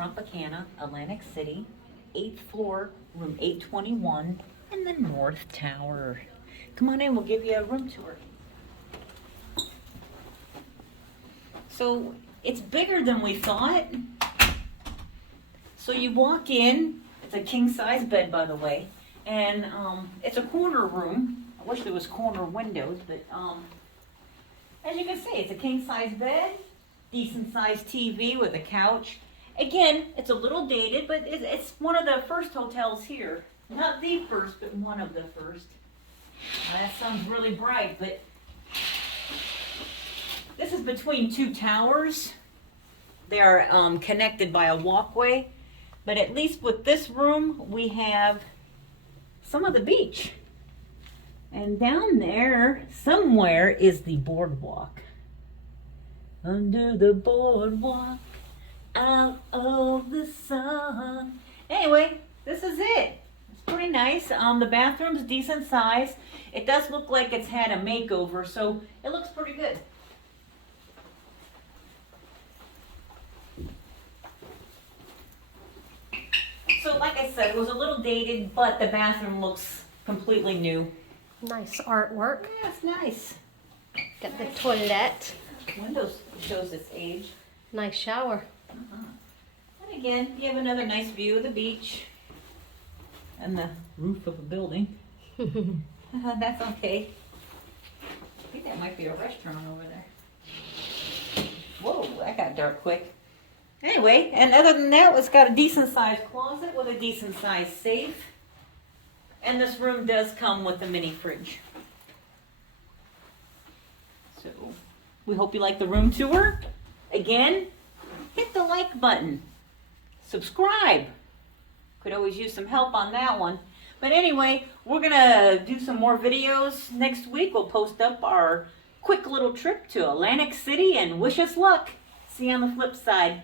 Tropicana, Atlantic City, 8th floor, room 821, in the North Tower. Come on in, we'll give you a room tour. So it's bigger than we thought. So you walk in, it's a king size bed, by the way, and it's a corner room. I wish there was corner windows, but as you can see, it's a king size bed, decent sized TV with a couch. Again, it's a little dated, but it's one of the first hotels here. Not the first, but one of the first. That sounds really bright, but this is between two towers. They are connected by a walkway, but at least with this room, we have some of the beach. And down there, somewhere, is the boardwalk. Under the boardwalk, out of the sun. Anyway, this is it. It's pretty nice. The bathroom's decent size. It does look like it's had a makeover, so it looks pretty good. So like I said, it was a little dated, but the bathroom looks completely new. Nice artwork. Yeah, it's nice. Got the toilet. Windows shows its age. Nice shower. And again, you have another nice view of the beach and the roof of a building. That's okay. I think that might be a restaurant over there. Whoa, that got dark quick. Anyway, and other than that, it's got a decent sized closet with a decent sized safe. And this room does come with a mini fridge. So, we hope you like the room tour. Again, hit the like button. Subscribe. Could always use some help on that one. But anyway, we're going to do some more videos next week. We'll post up our quick little trip to Atlantic City and wish us luck. See you on the flip side.